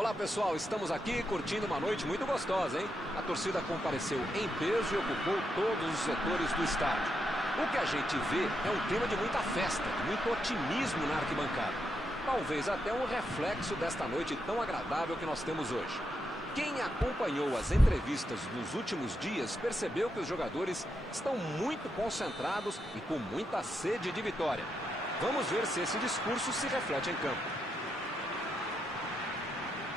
Olá pessoal, estamos aqui curtindo uma noite muito gostosa, hein? A torcida compareceu em peso e ocupou todos os setores do estádio. O que a gente vê é um clima de muita festa, de muito otimismo na arquibancada. Talvez até um reflexo desta noite tão agradável que nós temos hoje. Quem acompanhou as entrevistas nos últimos dias percebeu que os jogadores estão muito concentrados e com muita sede de vitória. Vamos ver se esse discurso se reflete em campo.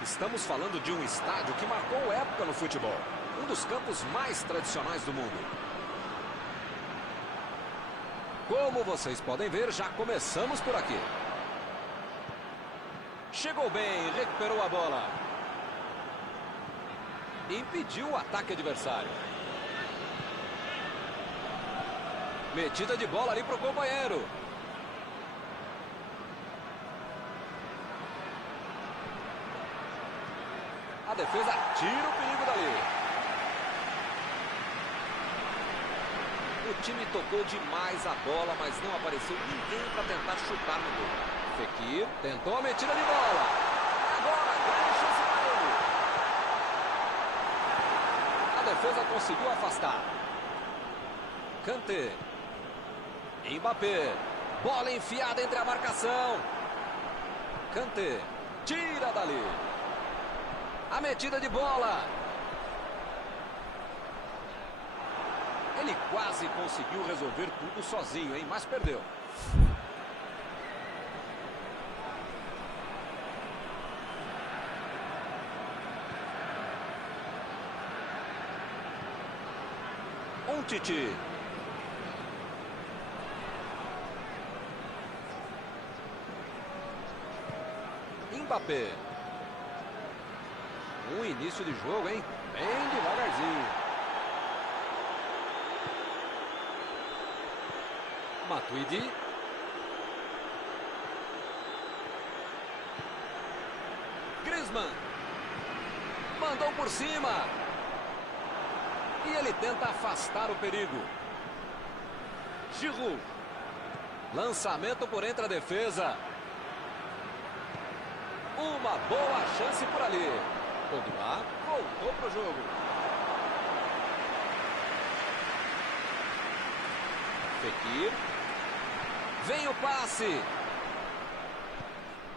Estamos falando de um estádio que marcou época no futebol. Um dos campos mais tradicionais do mundo. Como vocês podem ver, já começamos por aqui. Chegou bem, recuperou a bola. Impediu o ataque adversário. Metida de bola ali para o companheiro. A defesa tira o perigo dali. O time tocou demais a bola, mas não apareceu ninguém para tentar chutar no gol. Fekir tentou a metida de bola. Agora, grande chance para ele. A defesa conseguiu afastar. Kanté. Mbappé. Bola enfiada entre a marcação. Kanté. Tira dali. A metida de bola. Ele quase conseguiu resolver tudo sozinho, hein? Mas perdeu. Titi. Mbappé. Um início de jogo, hein? Bem devagarzinho. Matuidi. Griezmann. Mandou por cima. E ele tenta afastar o perigo. Giroud. Lançamento por entre a defesa. Uma boa chance por ali. Pogba voltou para o jogo. Fekir. Vem o passe.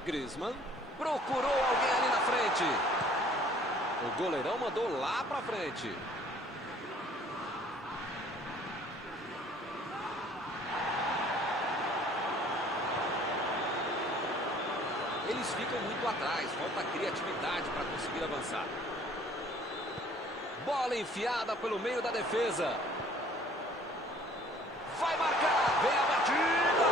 Griezmann. Procurou alguém ali na frente. O goleirão mandou lá para frente. Eles ficam muito atrás, falta criatividade para conseguir avançar. Bola enfiada pelo meio da defesa. Vai marcar, vem a batida.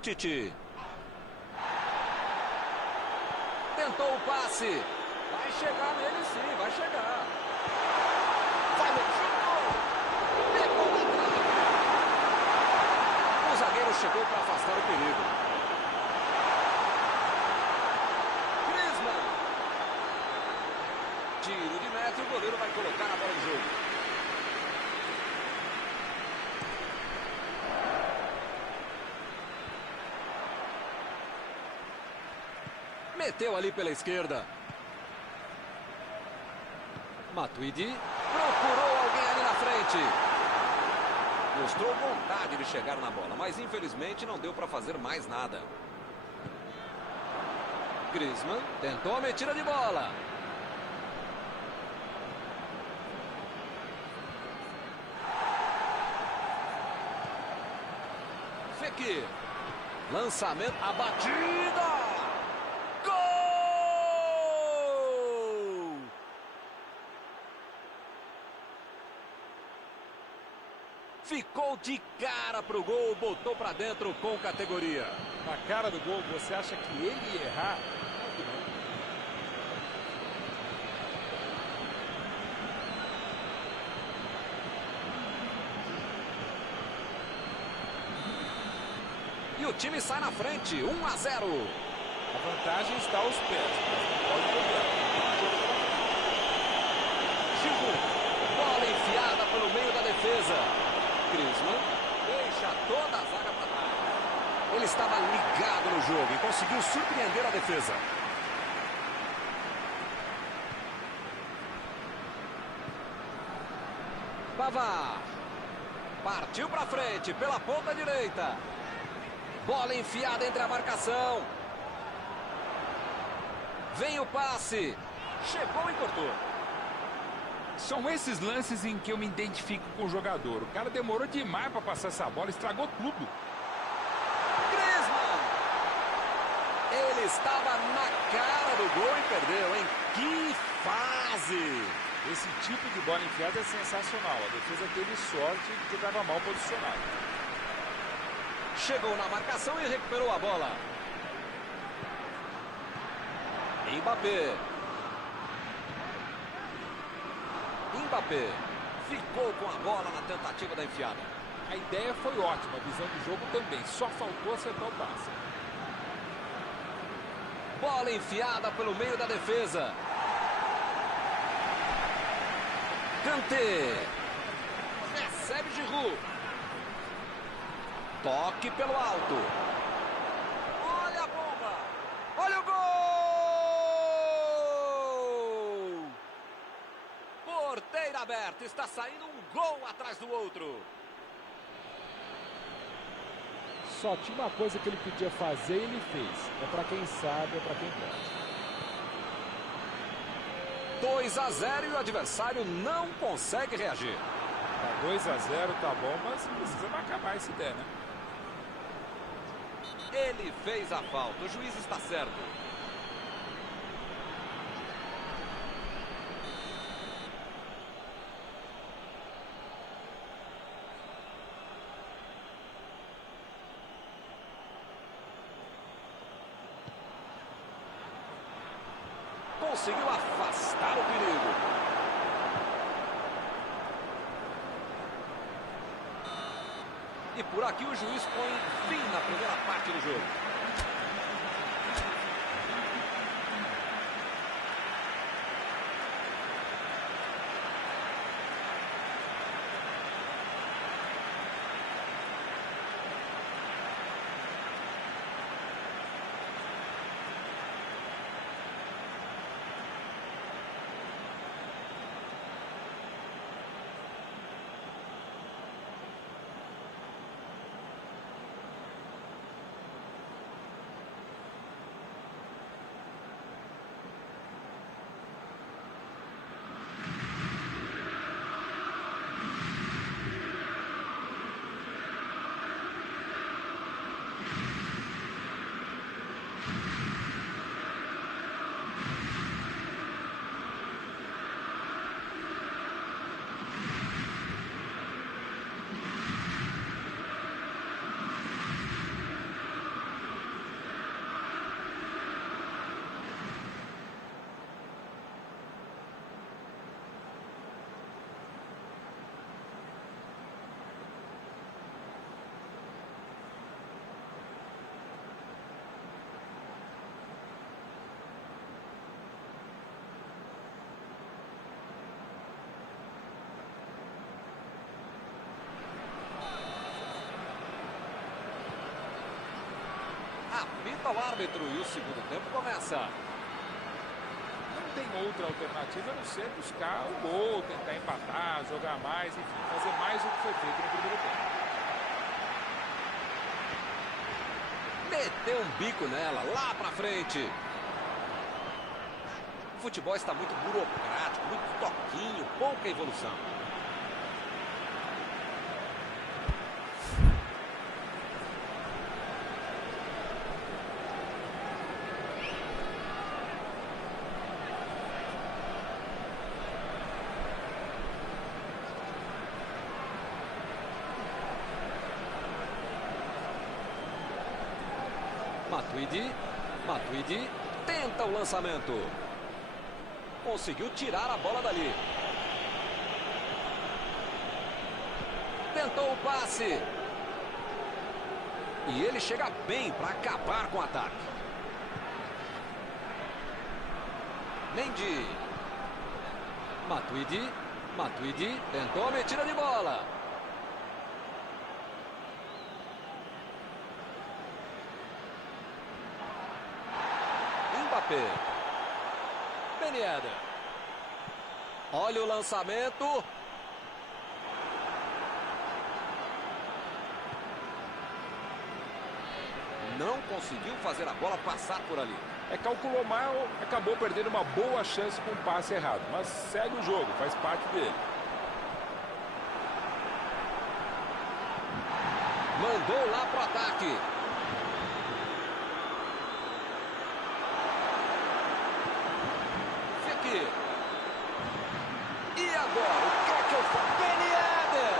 Titi. Tentou o passe. Vai chegar nele sim, vai chegar. Vai no chute. Pegou na trave. O zagueiro chegou para afastar o perigo. Griezmann. Tiro de meta e o goleiro vai colocar a bola no jogo. Meteu ali pela esquerda. Matuidi procurou alguém ali na frente. Mostrou vontade de chegar na bola, mas infelizmente não deu para fazer mais nada. Griezmann tentou a metida de bola. Fekir. Lançamento, a batida. Ficou de cara pro gol, botou pra dentro com categoria. Na cara do gol, você acha que ele ia errar? E o time sai na frente, 1-0. A vantagem está aos pés, mas pode jogar. Giroud, bola enfiada pelo meio da defesa. Griezmann deixa toda a zaga para trás. Ele estava ligado no jogo e conseguiu surpreender a defesa. Pavard partiu para frente pela ponta direita. Bola enfiada entre a marcação. Vem o passe. Chegou e cortou. São esses lances em que eu me identifico com o jogador. O cara demorou demais para passar essa bola, estragou tudo. Griezmann! Ele estava na cara do gol e perdeu, hein? Que fase! Esse tipo de bola enfiada é sensacional. A defesa teve sorte de que estava mal posicionado. Chegou na marcação e recuperou a bola. Mbappé. Mbappé ficou com a bola na tentativa da enfiada. A ideia foi ótima, a visão do jogo também. Só faltou acertar o passe. Bola enfiada pelo meio da defesa. Kanté. Recebe Giroud. Toque pelo alto. Olha a bomba. Olha o gol! Porteira aberta. Está saindo um gol atrás do outro. Só tinha uma coisa que ele podia fazer e ele fez. É para quem sabe, é para quem pode. 2-0 e o adversário não consegue reagir. Tá 2-0, tá bom, mas precisa acabar essa ideia, né? Ele fez a falta, o juiz está certo. Conseguiu afastar o perigo. E por aqui o juiz põe fim na primeira parte do jogo. Apita o árbitro e o segundo tempo começa. Não tem outra alternativa a não ser buscar o gol, tentar empatar, jogar mais, enfim, fazer mais do que foi feito no primeiro tempo. Meteu um bico nela, lá pra frente. O futebol está muito burocrático, muito toquinho, pouca evolução. Matuidi tenta o lançamento. Conseguiu tirar a bola dali. Tentou o passe. E ele chega bem para acabar com o ataque. Mendy. Matuidi tentou a metida de bola. Mbappé. Ben Yedder. Olha o lançamento. Não conseguiu fazer a bola passar por ali. Calculou mal, acabou perdendo uma boa chance com o passe errado. Mas segue o jogo, faz parte dele. Mandou lá pro ataque. Fekir. E agora, o que é que eu faço? Ben Yedder.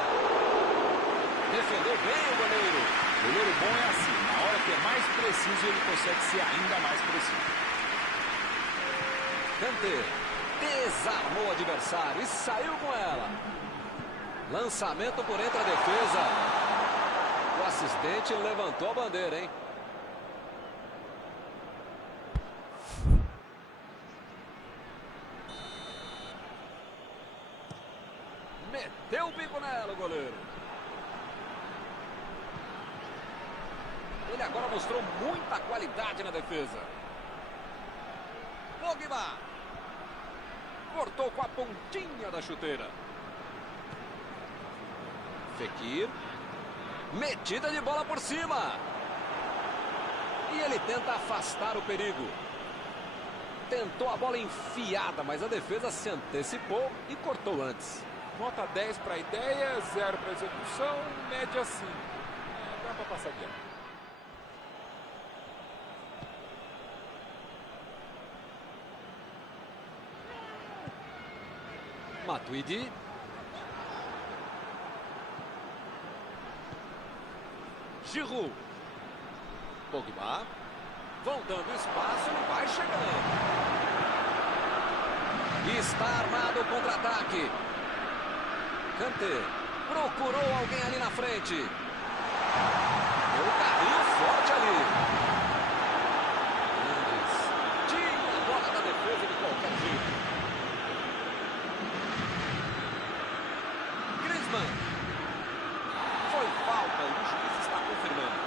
Defendeu bem o goleiro. Goleiro bom é assim, na hora que é mais preciso, ele consegue ser ainda mais preciso. Kanté desarmou o adversário e saiu com ela. Lançamento por entre a defesa. O assistente levantou a bandeira, hein? Meteu o bico nela, o goleiro. Ele agora mostrou muita qualidade na defesa. Pogba. Cortou com a pontinha da chuteira. Fekir. Metida de bola por cima. E ele tenta afastar o perigo. Tentou a bola enfiada, mas a defesa se antecipou e cortou antes. Nota 10 para a ideia, 0 para a execução, média 5. Dá para passar adiante. Matuidi. Giroud. Pogba. Vão dando espaço, ele vai chegando. Está armado o contra-ataque. Kanté. Procurou alguém ali na frente. Deu um carrinho forte ali. Tinha a bola da defesa de qualquer jeito. Foi falta e o juiz está confirmando.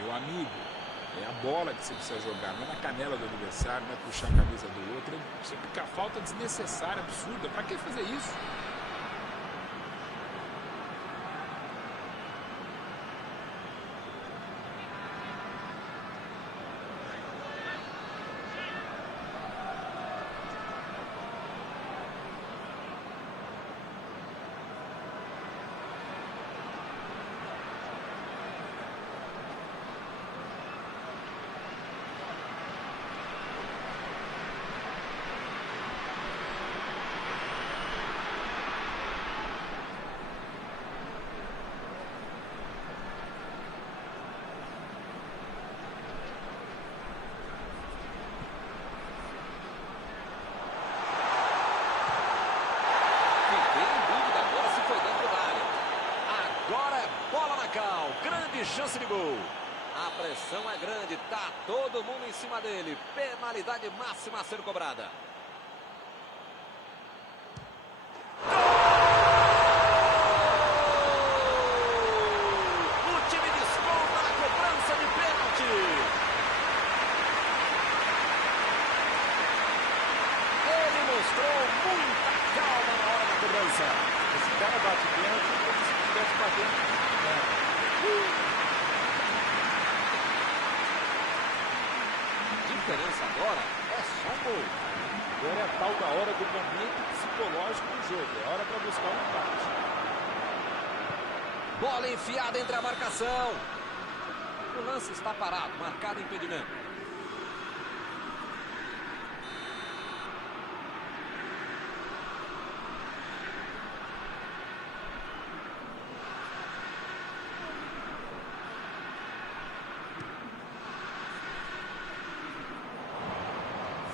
Meu amigo, é a bola que você precisa jogar, não é na canela do adversário, não é puxar a camisa do outro. Você fica falta desnecessária, absurda. Para que fazer isso? Grande chance de gol. A pressão é grande, tá todo mundo em cima dele. Penalidade máxima a ser cobrada. Gol! O time desconta na cobrança de pênalti. Ele mostrou muita calma na hora da cobrança. Esse cara bate pênalti como se estivesse batendo. A diferença agora é só um gol. Agora é a tal da hora do momento psicológico do jogo. É hora para buscar um empate. Bola enfiada entre a marcação. O lance está parado, marcado impedimento.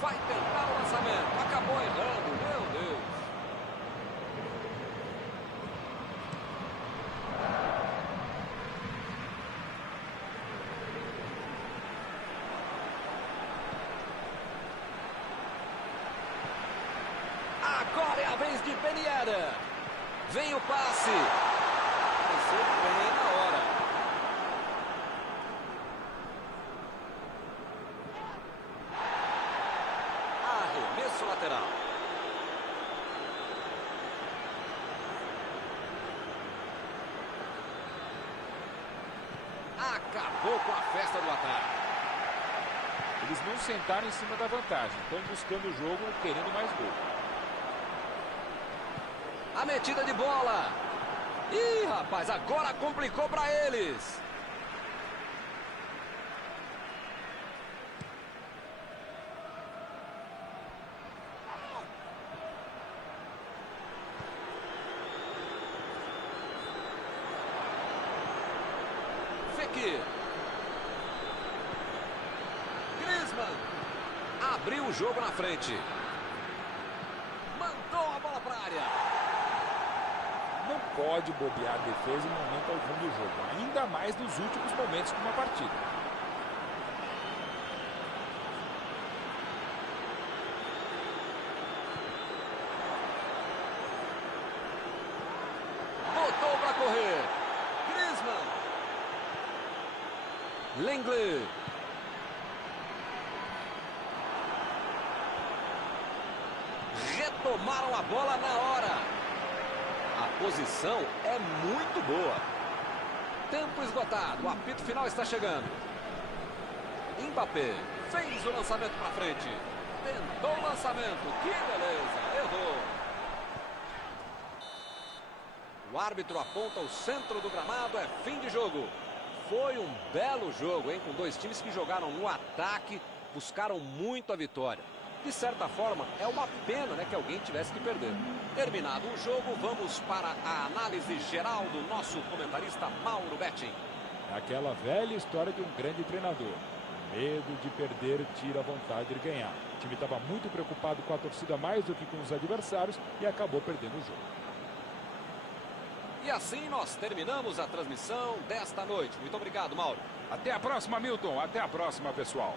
Vai tentar o lançamento. Acabou errando. Meu Deus. Agora é a Ben Yedder. Vem o passe. Pensou bem na hora. Arremesso lateral. Acabou com a festa do ataque. Eles não sentaram em cima da vantagem. Estão buscando o jogo, querendo mais gol. A metida de bola. Ih, rapaz, agora complicou para eles. Fekir. Griezmann. Abriu o jogo na frente. Mandou a bola para a área. Não pode bobear a defesa em momento algum do jogo, ainda mais nos últimos momentos de uma partida. Botou para correr. Griezmann. Lenglet. Retomaram a bola na hora. A posição é muito boa. Tempo esgotado. O apito final está chegando. Mbappé fez o lançamento para frente. Tentou o lançamento. Que beleza. Errou. O árbitro aponta o centro do gramado. É fim de jogo. Foi um belo jogo, hein? Com dois times que jogaram no ataque, buscaram muito a vitória. De certa forma, é uma pena, né, que alguém tivesse que perder. Terminado o jogo, vamos para a análise geral do nosso comentarista Mauro Betting. Aquela velha história de um grande treinador. Medo de perder tira a vontade de ganhar. O time estava muito preocupado com a torcida mais do que com os adversários e acabou perdendo o jogo. E assim nós terminamos a transmissão desta noite. Muito obrigado, Mauro. Até a próxima, Milton. Até a próxima, pessoal.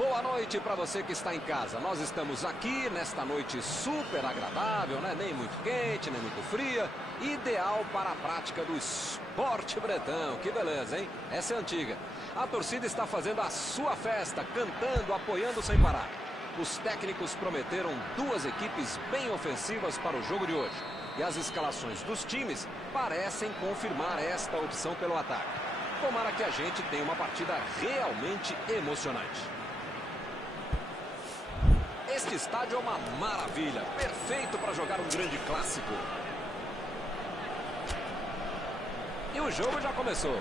Boa noite para você que está em casa. Nós estamos aqui nesta noite super agradável, né? Nem muito quente, nem muito fria. Ideal para a prática do esporte bretão. Que beleza, hein? Essa é antiga. A torcida está fazendo a sua festa, cantando, apoiando sem parar. Os técnicos prometeram duas equipes bem ofensivas para o jogo de hoje. E as escalações dos times parecem confirmar esta opção pelo ataque. Tomara que a gente tenha uma partida realmente emocionante. Este estádio é uma maravilha, perfeito para jogar um grande clássico. E o jogo já começou.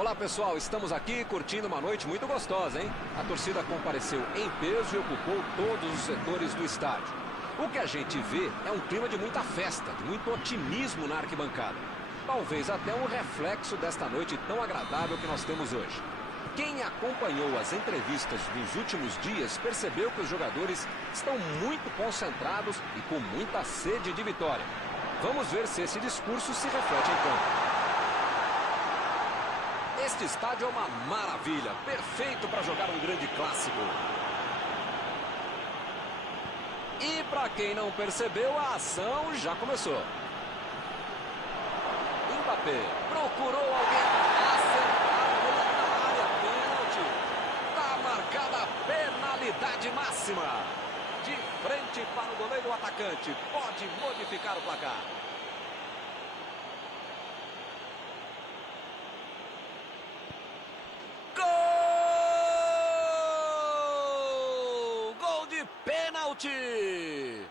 Olá pessoal, estamos aqui curtindo uma noite muito gostosa, hein? A torcida compareceu em peso e ocupou todos os setores do estádio. O que a gente vê é um clima de muita festa, de muito otimismo na arquibancada. Talvez até um reflexo desta noite tão agradável que nós temos hoje. Quem acompanhou as entrevistas dos últimos dias percebeu que os jogadores estão muito concentrados e com muita sede de vitória. Vamos ver se esse discurso se reflete em campo. Este estádio é uma maravilha, perfeito para jogar um grande clássico. E para quem não percebeu, a ação já começou. Mbappé procurou alguém acertar na área, pênalti. Está marcada a penalidade máxima. De frente para o goleiro atacante, pode modificar o placar. Pênalti!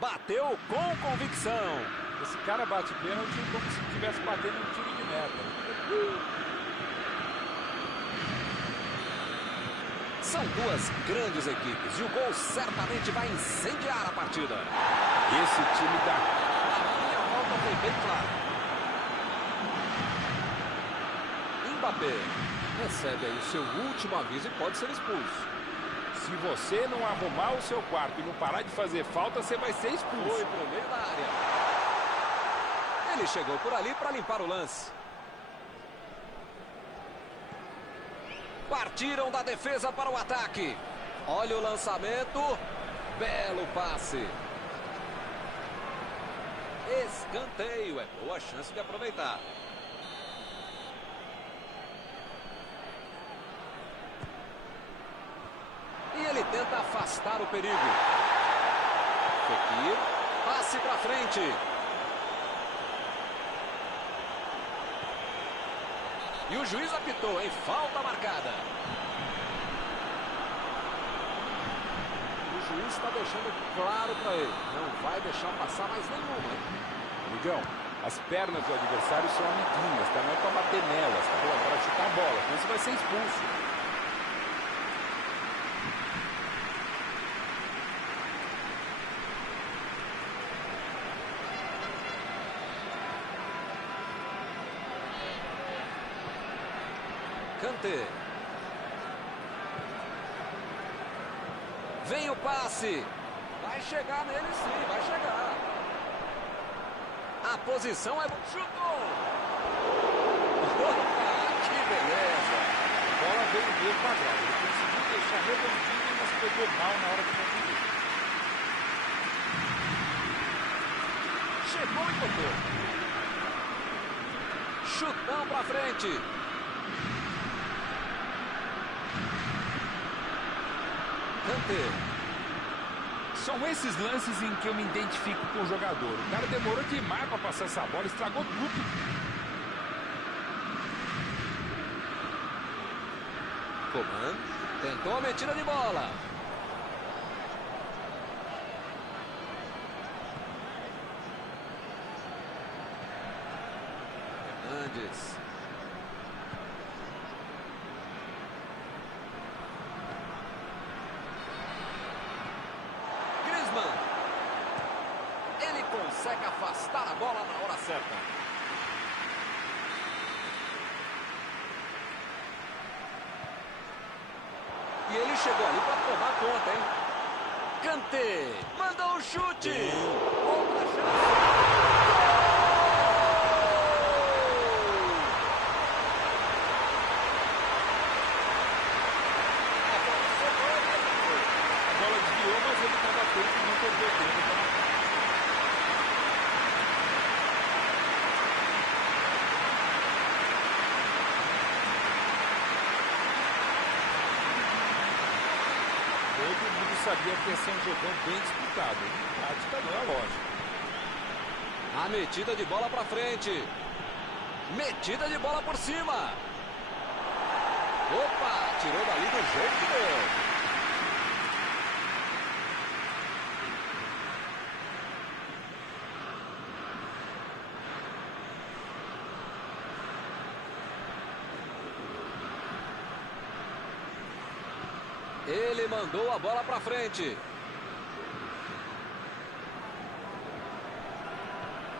Bateu com convicção. Esse cara bate pênalti como se estivesse batendo um tiro de meta. São duas grandes equipes e o gol certamente vai incendiar a partida. Esse time dá. A minha volta foi bem clara. Mbappé recebe aí o seu último aviso e pode ser expulso. Se você não arrumar o seu quarto e não parar de fazer falta, você vai ser expulso. Foi pro meio da área. Ele chegou por ali para limpar o lance. Partiram da defesa para o ataque. Olha o lançamento. Belo passe. Escanteio. É boa chance de aproveitar. E ele tenta afastar o perigo. Fekir, passe para frente. E o juiz apitou, em falta marcada. O juiz está deixando claro para ele. Não vai deixar passar mais nenhuma, hein? Amigão, as pernas do adversário são amiguinhas, tá? Não é para bater nelas, tá bom? É para chutar a bola, senão você vai ser expulso. Kanté. Vem o passe. Vai chegar nele sim, vai chegar. A posição é... Chutou! Que beleza! A bola veio meio quadrado. Ele conseguiu deixar redondinho, mas pegou mal na hora de concluir. Chegou e tocou. Chutão pra frente. Kanté. São esses lances em que eu me identifico com o jogador. O cara demorou demais para passar essa bola, estragou tudo. Coman tentou a metida de bola. Hernandes. Ele consegue afastar a bola na hora certa. E ele chegou ali para tomar conta, hein? Kanté mandou um chute. Outra chance. A bola desviou, mas ele estava atento e não perdeu tempo. Todo mundo sabia que ia ser um jogão bem disputado. Tática não é lógica. A metida de bola pra frente. Metida de bola por cima. Opa, tirou dali do jeito que deu. Ele mandou a bola para frente.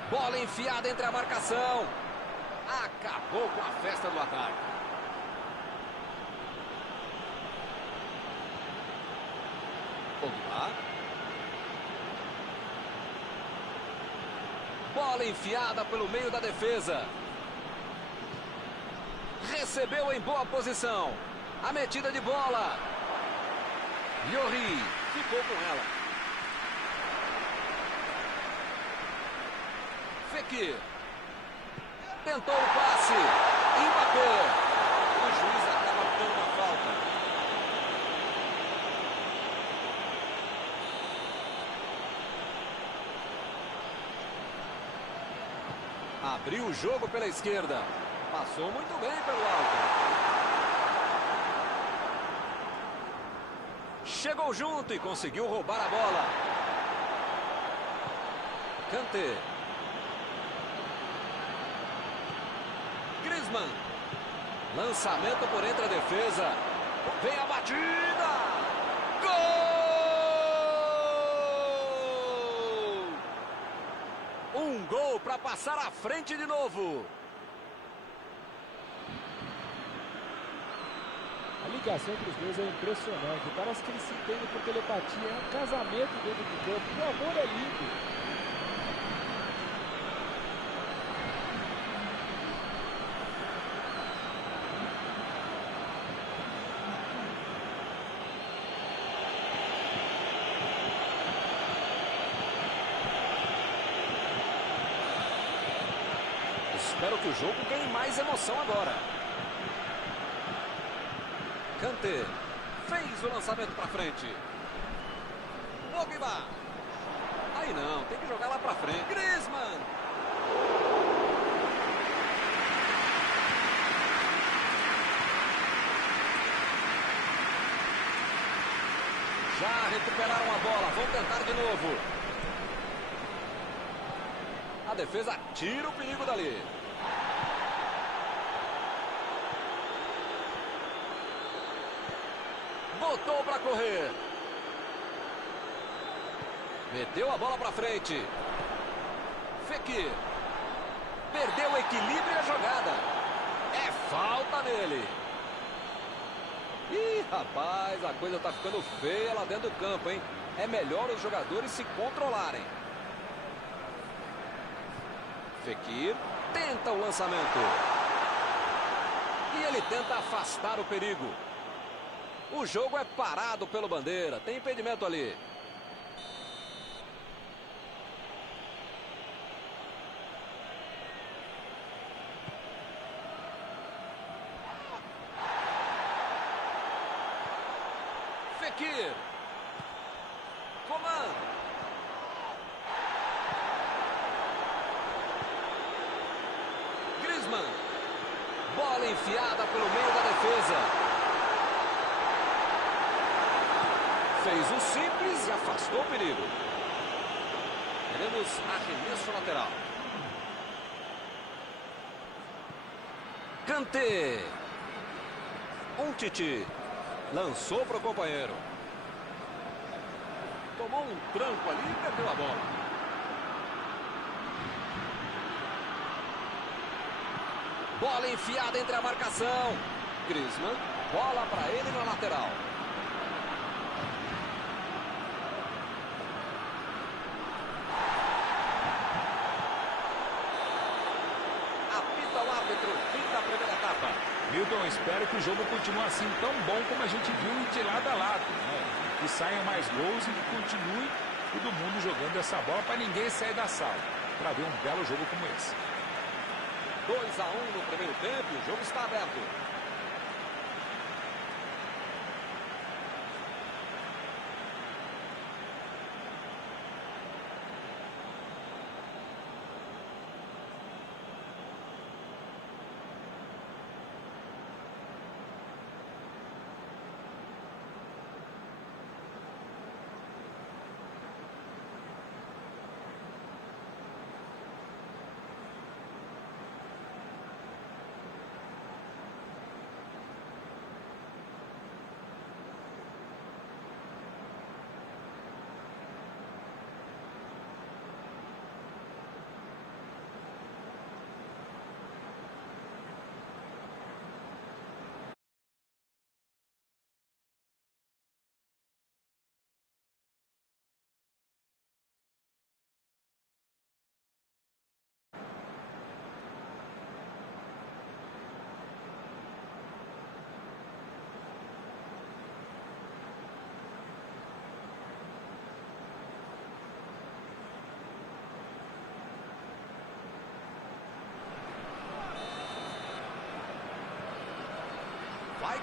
Bola enfiada entre a marcação. Acabou com a festa do ataque. Pogba. Bola enfiada pelo meio da defesa. Recebeu em boa posição. A metida de bola. Lloris ficou com ela. Fekir. Tentou o passe. Mbappé. O juiz acaba dando uma falta. Abriu o jogo pela esquerda. Passou muito bem pelo alto. Chegou junto e conseguiu roubar a bola. Kanté. Griezmann. Lançamento por entre a defesa. Vem a batida. Gol! Um gol para passar à frente de novo. A ligação entre os dois é impressionante. Parece que eles se entendem por telepatia. É um casamento dentro do campo. O amor é lindo. Espero que o jogo ganhe mais emoção agora. Kanté fez o lançamento para frente. Pogba. Aí não, tem que jogar lá para frente. Griezmann. Já recuperaram a bola, vão tentar de novo. A defesa tira o perigo dali. Botou para correr. Meteu a bola para frente. Fekir. Perdeu o equilíbrio e a jogada. É falta nele. Ih, rapaz, a coisa tá ficando feia lá dentro do campo, hein? É melhor os jogadores se controlarem. Fekir tenta o lançamento. E ele tenta afastar o perigo. O jogo é parado pelo bandeira. Tem impedimento ali. Fekir. Comando. Griezmann. Bola enfiada pelo meio da defesa. Fez o simples e afastou o perigo. Teremos arremesso lateral. Kanté. Umtiti. Lançou para o companheiro. Tomou um tranco ali e perdeu a bola. Bola enfiada entre a marcação. Griezmann. Bola para ele na lateral. Milton, espero que o jogo continue assim tão bom como a gente viu de lado a lado, né? Que saiam mais gols e que continue todo mundo jogando essa bola para ninguém sair da sala, para ver um belo jogo como esse. 2-1 no primeiro tempo, o jogo está aberto.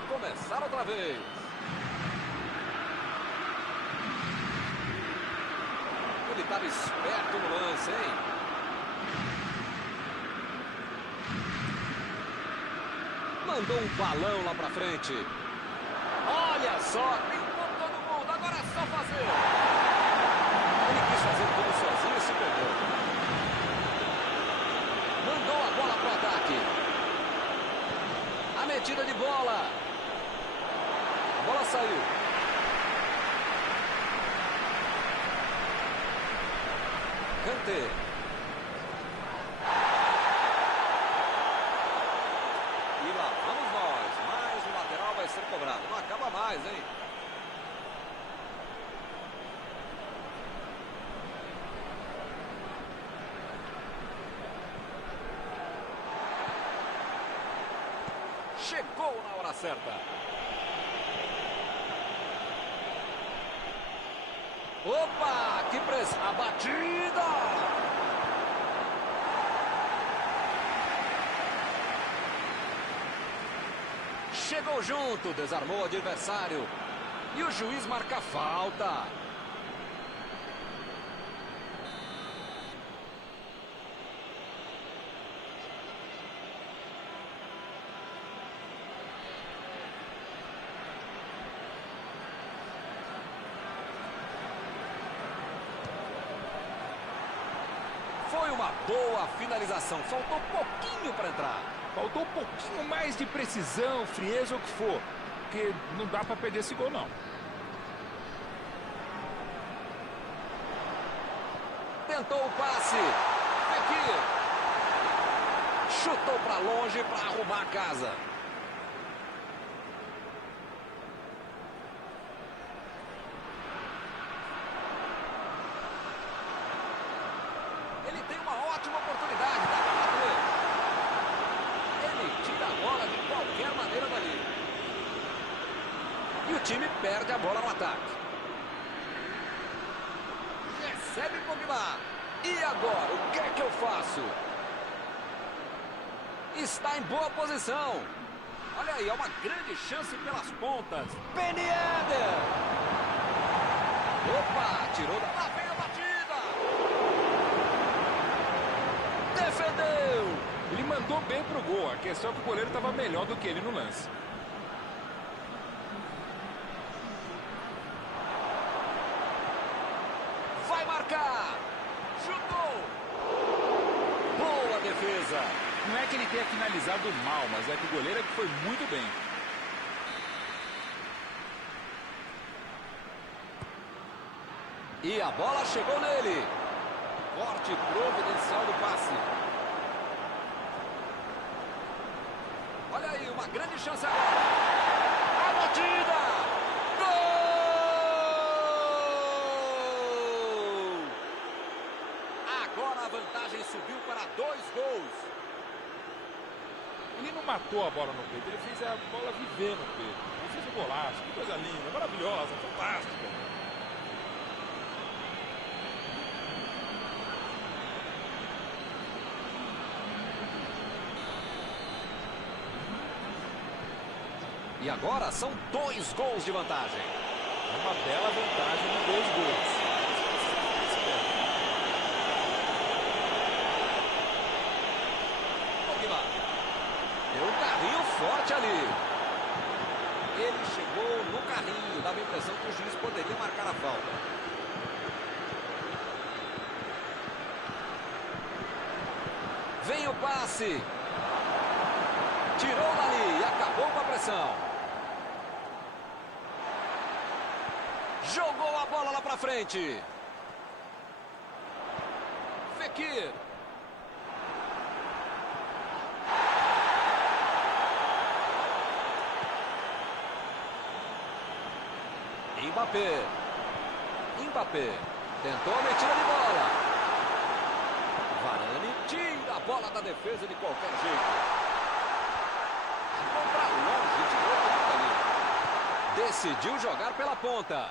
começar outra vez. Ele estava esperto no lance, hein? Mandou um balão lá pra frente. Olha só, limpou todo mundo, agora é só fazer. Ele quis fazer tudo sozinho e se perdeu. Mandou a bola pro ataque. A metida de bola. A bola saiu. Kanté. E lá vamos nós. Mais um lateral vai ser cobrado. Não acaba mais, hein? Chegou na hora certa. Opa, que pressa. A batida. Chegou junto, desarmou o adversário. E o juiz marca falta. Foi uma boa finalização. Faltou pouquinho para entrar. Faltou um pouquinho mais de precisão, frieza ou o que for. Porque não dá para perder esse gol, não. Tentou o passe. Fekir. Chutou para longe para arrumar a casa. Ele tem uma ótima oportunidade. Dá para bater. Ele tira a bola de qualquer maneira dali. E o time perde a bola no ataque. Recebe Pogba. E agora, o que é que eu faço? Está em boa posição. Olha aí, é uma grande chance pelas pontas. Ben Yedder. Opa, tirou da... Lá vem a batida. Defendeu. Ele mandou bem pro gol. A questão é que o goleiro estava melhor do que ele no lance. Vai marcar. Chutou. Boa defesa. Não é que ele tenha finalizado mal, mas é que o goleiro é que foi muito bem. E a bola chegou nele. Corte providencial do passe. Olha aí, uma grande chance agora. A batida. Gol! Agora a vantagem subiu para 2 gols. Ele não matou a bola no peito, ele fez a bola viver no peito. Ele fez um golaço, que coisa linda, maravilhosa, fantástica. E agora são 2 gols de vantagem. É uma bela vantagem de 2 gols. Pogba. Deu um carrinho forte ali. Ele chegou no carrinho. Dava a impressão que o juiz poderia marcar a falta. Vem o passe. Tirou dali e acabou com a pressão. Jogou a bola lá pra frente. Fekir. Mbappé. Tentou a metida de bola. Varane tira a bola da defesa de qualquer jeito. Jogou pra longe, tirou a bola ali. Decidiu jogar pela ponta.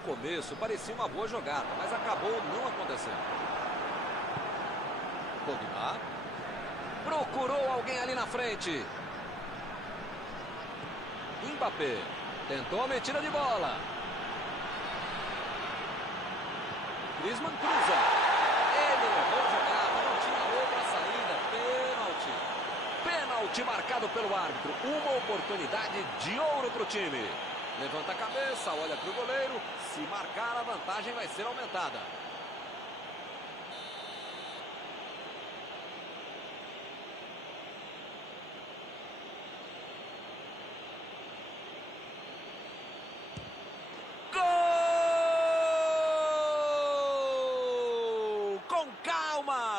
começo parecia uma boa jogada, mas acabou não acontecendo. Pogba procurou alguém ali na frente. Mbappé tentou a metida de bola. Griezmann cruza. Ele errou a jogada, não tinha outra saída. Pênalti. Pênalti marcado pelo árbitro. Uma oportunidade de ouro para o time. Levanta a cabeça, olha para o goleiro. Se marcar, a vantagem vai ser aumentada.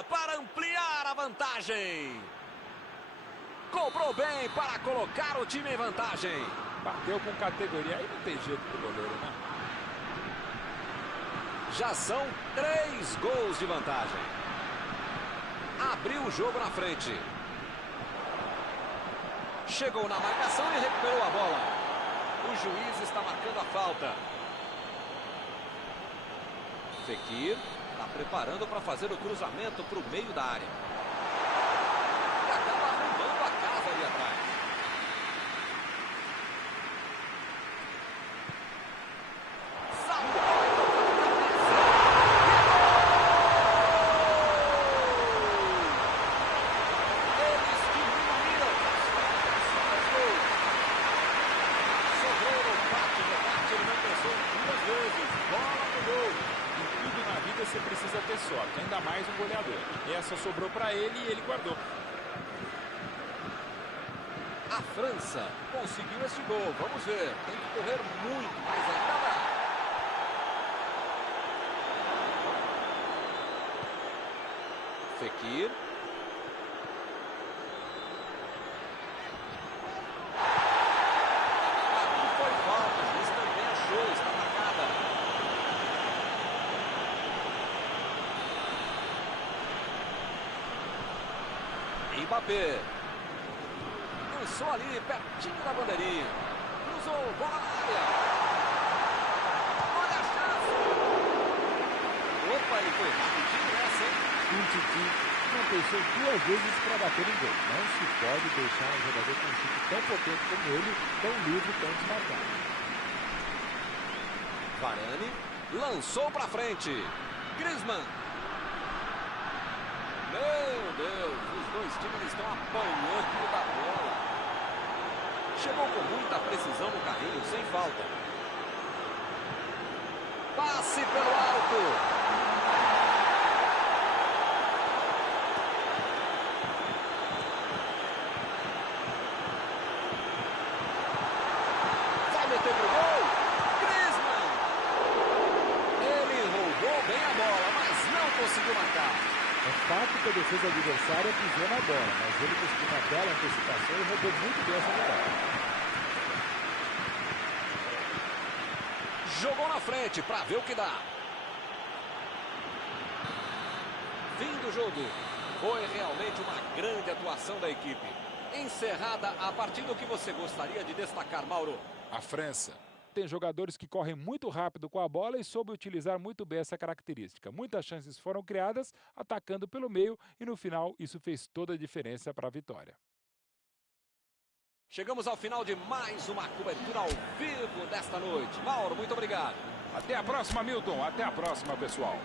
Para ampliar a vantagem. Cobrou bem para colocar o time em vantagem. Bateu com categoria, aí não tem jeito pro goleiro, né? Já são 3 gols de vantagem. Abriu o jogo na frente. Chegou na marcação e recuperou a bola. O juiz está marcando a falta. Fekir está preparando para fazer o cruzamento para o meio da área. E acaba arrumando a casa ali atrás. Salva! Eles diminuíram. Sobrou no empate, ele não pensou 2 vezes. Bola no gol. Na vida você precisa ter sorte, ainda mais um goleador. Essa sobrou para ele e ele guardou. A França conseguiu esse gol, vamos ver. Tem que correr muito, mas ainda dá. Fekir. Aqui foi falta, o juiz também achou, está marcada. Mbappé. Lançou ali, pertinho da bandeirinha. Cruzou, bola na área. Olha a chance. Opa, ele foi rapidinho nessa, hein? O Titi não pensou 2 vezes para bater em gol. Não se pode deixar um jogador com um chute tão potente como ele, tão livre, tão desmarcado. Varane lançou para frente. Griezmann. Meu Deus, os 2 times estão apanhando da bola. Chegou com muita precisão no carrinho, sem falta. Passe pelo alto. Vai meter pro gol. Griezmann. Ele roubou bem a bola, mas não conseguiu marcar. É fato que a defesa adversária pisou na bola, mas ele conseguiu uma bela antecipação e roubou muito bem essa jogada. Jogou na frente para ver o que dá. Fim do jogo. Foi realmente uma grande atuação da equipe. Encerrada a partida, o que você gostaria de destacar, Mauro? A França Tem jogadores que correm muito rápido com a bola e soube utilizar muito bem essa característica. Muitas chances foram criadas atacando pelo meio e no final isso fez toda a diferença para a vitória. Chegamos ao final de mais uma cobertura ao vivo desta noite. Mauro, muito obrigado. Até a próxima, Milton. Até a próxima, pessoal.